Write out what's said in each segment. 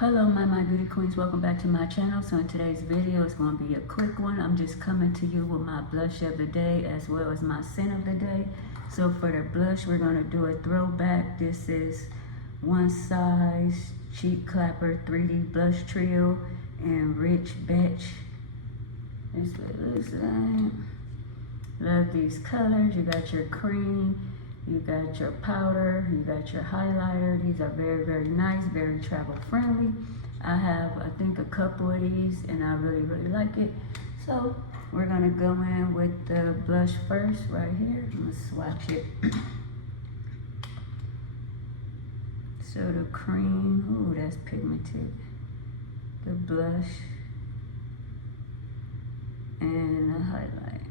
Hello my beauty queens, welcome back to my channel. So in today's video, it's going to be a quick one. I'm just coming to you with my blush of the day as well as my scent of the day. So for the blush, we're going to do a throwback. This is One Size Cheek Clapper 3D Blush Trio and Rich Betch. That's what it looks like. Love these colors. You got your cream, you got your powder, you got your highlighter. These are very nice, very travel friendly. I have, I think, a couple of these and I really like it. So we're gonna go in with the blush first right here. I'm gonna swatch it. So the cream, ooh, that's pigmented. The blush and the highlight.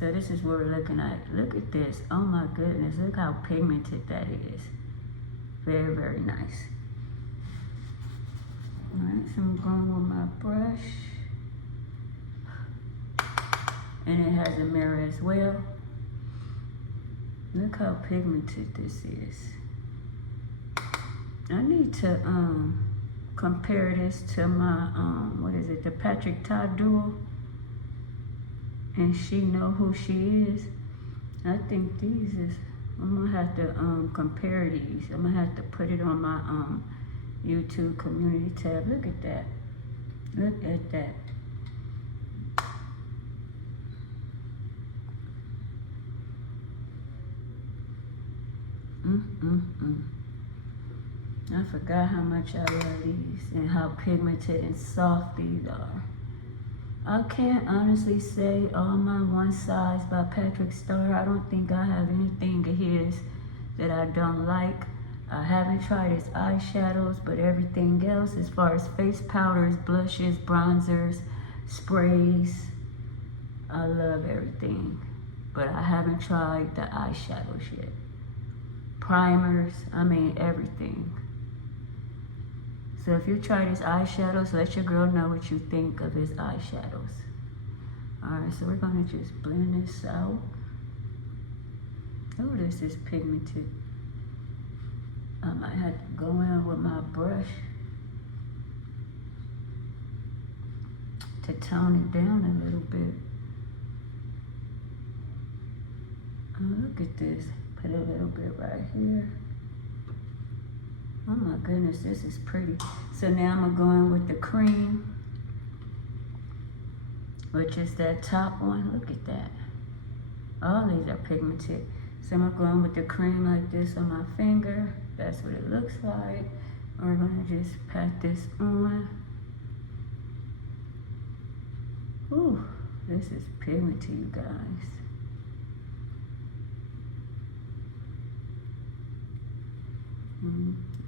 So this is what we're looking at. Look at this. Oh my goodness. Look how pigmented that is. Very nice. Alright, so I'm going with my brush. And it has a mirror as well. Look how pigmented this is. I need to compare this to my what is it, the Patrick Todd Duo. And She Know Who She Is. I think these is, I'm gonna have to compare these. I'm gonna have to put it on my YouTube community tab. Look at that. Look at that. I forgot how much I love these and how pigmented and soft these are. I can't honestly say all my One Size by Patrick Starr. I don't think I have anything of his that I don't like. I haven't tried his eyeshadows, but everything else as far as face powders, blushes, bronzers, sprays, I love everything. But I haven't tried the eyeshadows yet. Primers, I mean everything. So if you try his eyeshadows, let your girl know what you think of his eyeshadows. Alright, so we're gonna just blend this out. Oh, this is pigmented. I might have to go in with my brush to tone it down a little bit. Oh, look at this. Put a little bit right here. Oh my goodness, this is pretty. So now I'm gonna go in with the cream, which is that top one. Look at that. All these are pigmented. So I'm gonna go in with the cream like this on my finger. That's what it looks like. We're gonna just pat this on. Ooh, this is pigmented, you guys.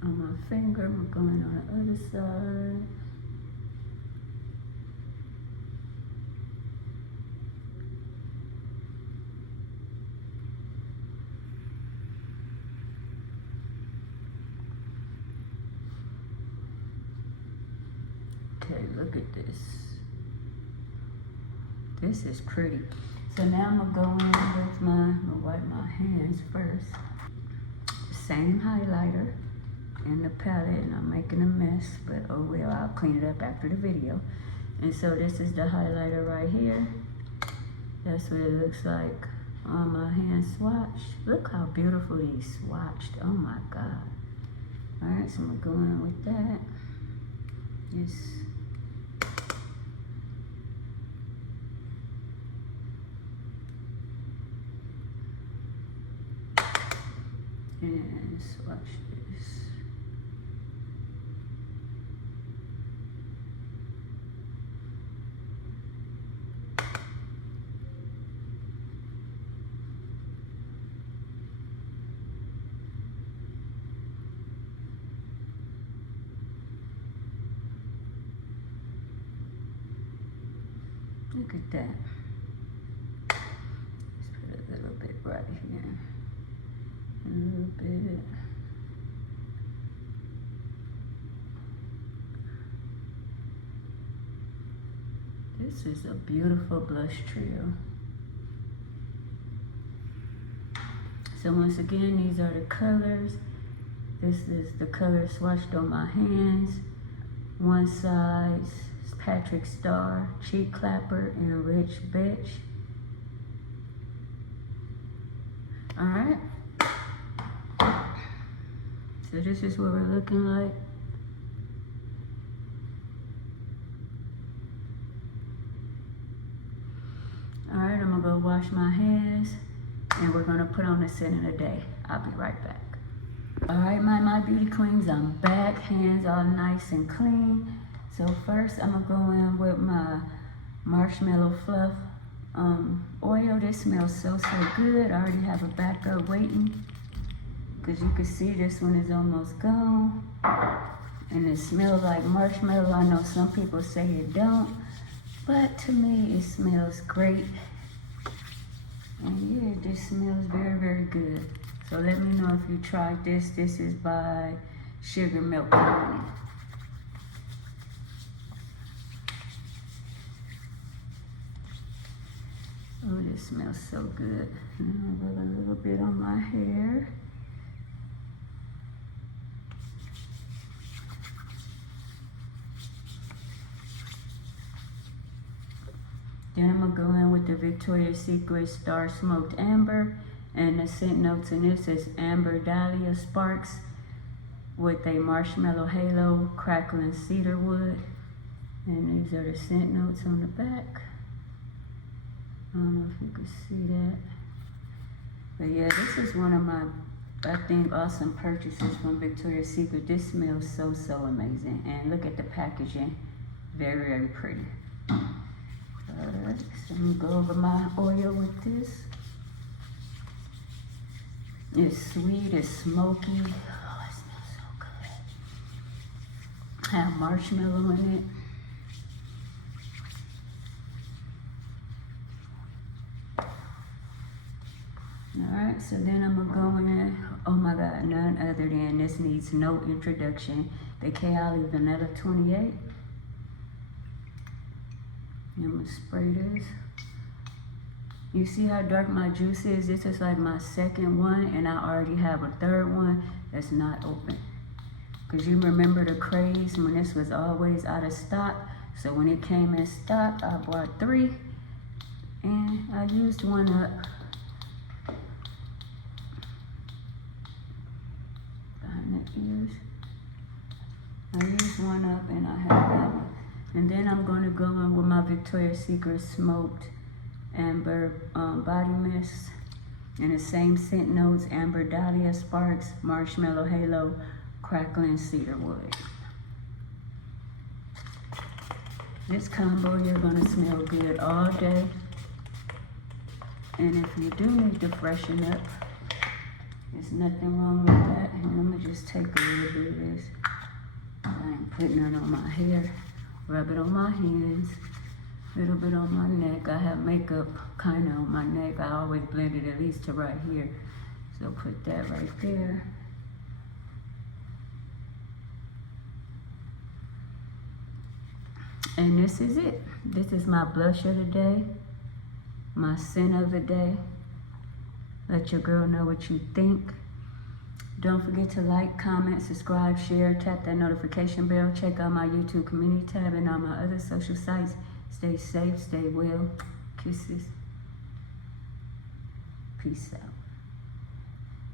On my finger, I'm going on the other side. Okay, look at this. This is pretty. So now I'm gonna go in with I'm gonna wipe my hands first. Same highlighter in the palette, and I'm making a mess, but oh well, I'll clean it up after the video. And so this is the highlighter right here. That's what it looks like on my hand swatched. Look how beautiful these swatched. Oh my God. All right, so I'm gonna go in with that. And swatch this. Look at that. Let's put a little bit right here. A little bit. This is a beautiful blush trio. So once again, these are the colors. This is the color swatched on my hands. One size Patrick Starr, Cheek Clapper, and Rich Betch. Alright. So this is what we're looking like. Alright, I'm gonna go wash my hands and we're gonna put on the scent of the day. I'll be right back. Alright, my beauty queens, I'm back. Hands all nice and clean. So first I'm gonna go in with my marshmallow fluff oil. This smells so good. I already have a backup waiting. Because you can see this one is almost gone. And it smells like marshmallow. I know some people say it don't. But to me, it smells great. And yeah, this smells very good. So let me know if you tried this. This is by Sugar Milk Company. Oh, this smells so good. And I'll rub a little bit on my hair. Then I'm gonna go in with the Victoria's Secret Starr Smoked Amber, and the scent notes in this is Amber Dahlia Sparks with a marshmallow halo, crackling cedar wood. And these are the scent notes on the back. I don't know if you can see that. But yeah, this is one of my, I think, awesome purchases from Victoria's Secret. This smells so amazing. And look at the packaging. Very pretty. Alright, so I'm gonna go over my oil with this. It's sweet, it's smoky. Oh, it smells so good. Have marshmallow in it. Alright, so then I'm gonna go in, oh my god, none other than, this needs no introduction, the Kayali Vanilla 28. I'm gonna spray this. You see how dark my juice is? This is like my second one, and I already have a third one that's not open. Because you remember the craze when this was always out of stock. So when it came in stock, I bought 3, and I used one up. Behind the ears. I used one up, and I have that one. And then I'm going to go in with my Victoria's Secret Smoked Amber Body Mist. And the same scent notes, Amber Dahlia Sparks, Marshmallow Halo, Crackling Cedar Wood. This combo, you're going to smell good all day. And if you do need to freshen up, there's nothing wrong with that. And I'm going to just take a little bit of this. I ain't putting it on my hair. Rub it on my hands, a little bit on my neck. I have makeup kind of on my neck. I always blend it at least to right here. So put that right there. And this is it. This is my blush of the day, my scent of the day. Let your girl know what you think. Don't forget to like, comment, subscribe, share, tap that notification bell. Check out my YouTube community tab and all my other social sites. Stay safe, stay well. Kisses. Peace out.